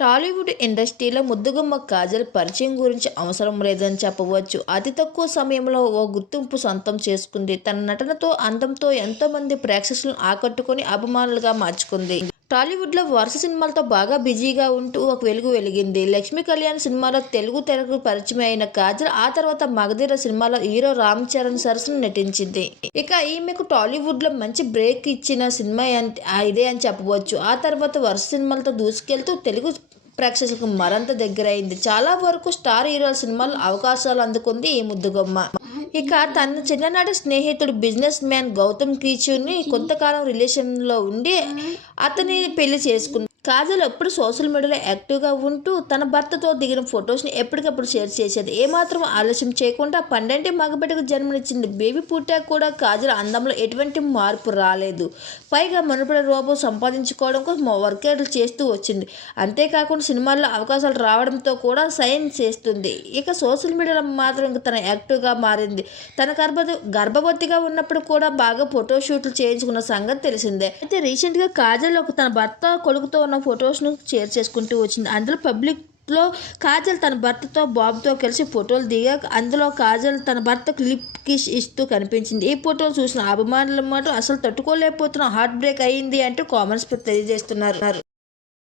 టాలీవుడ్ ఇండస్ట్రీలో ముద్దుగుమ్మ కాజల్ పరిచయం గురించి అవసరం లేదని చెప్పవచ్చు. అతి తక్కువ సమయంలో ఓ గుర్తింపు సొంతం చేసుకుంది. తన నటనతో అందంతో ఎంతోమంది ప్రేక్షకులను ఆకట్టుకొని అభిమానులుగా మార్చుకుంది. టాలీవుడ్లో వరుస సినిమాలతో బాగా బిజీగా ఉంటూ ఒక వెలుగు వెలిగింది. లక్ష్మీ కళ్యాణ్ సినిమాలో తెలుగు తెరకు పరిచయం అయిన కాజల్ ఆ తర్వాత మగధీర సినిమాలో హీరో రామ్ చరణ్ సరసన నటించింది. ఇక ఈమెకు టాలీవుడ్లో మంచి బ్రేక్ ఇచ్చిన సినిమా అంటే- ఇదే అని చెప్పవచ్చు. ఆ తర్వాత వరుస సినిమాలతో దూసుకెళ్తూ తెలుగు ప్రేక్షకులకు మరంత దగ్గరైంది. చాలా వరకు స్టార్ హీరోల సినిమాలు అవకాశాలు అందుకుంది ఈ ముద్దుగొమ్మ. ఇక తన చిన్ననాటి స్నేహితుడు బిజినెస్ మ్యాన్ గౌతమ్ కీచుని కొంతకాలం రిలేషన్లో ఉండి అతని పెళ్ళి చేసుకుంది కాజల్ ఎప్పుడు సోషల్ మీడియాలో యాక్టివ్గా ఉంటూ తన భర్తతో దిగిన ఫొటోస్ని ఎప్పటికప్పుడు షేర్ చేసేది. ఏమాత్రం ఆలస్యం చేయకుండా పండంటి మగబిడ్డకు జన్మనిచ్చింది బేబీ పుట్టాక కూడా కాజల్ అందంలో ఎటువంటి మార్పు రాలేదు. పైగా మునుపడి రూపం సంపాదించుకోవడం కోసం వర్కౌట్లు చేస్తూ వచ్చింది. అంతేకాకుండా సినిమాల్లో అవకాశాలు రావడంతో కూడా సైన్ చేస్తుంది. ఇక సోషల్ మీడియాలో మాత్రం ఇంక తన యాక్టివ్గా మారింది. తన గర్భ గర్భవతిగా ఉన్నప్పుడు కూడా బాగా ఫోటో షూట్లు చేయించుకున్న సంగతి తెలిసిందే. అయితే రీసెంట్గా కాజల్ ఒక తన భర్త కొడుకుతో ఉన్న ఫొటోస్ను షేర్ చేసుకుంటూ వచ్చింది. అందులో పబ్లిక్లో కాజల్ తన భర్తతో బాబుతో కలిసి ఫోటోలు దిగాక అందులో కాజల్ తన భర్తకు లిప్ కిష్ ఇస్తూ కనిపించింది. ఈ ఫోటోలు చూసిన అభిమానులు మాత్రం అసలు తట్టుకోలేకపోతున్న హార్ట్ బ్రేక్ అయ్యింది అంటూ కామెంట్స్ తెలియజేస్తున్నారు.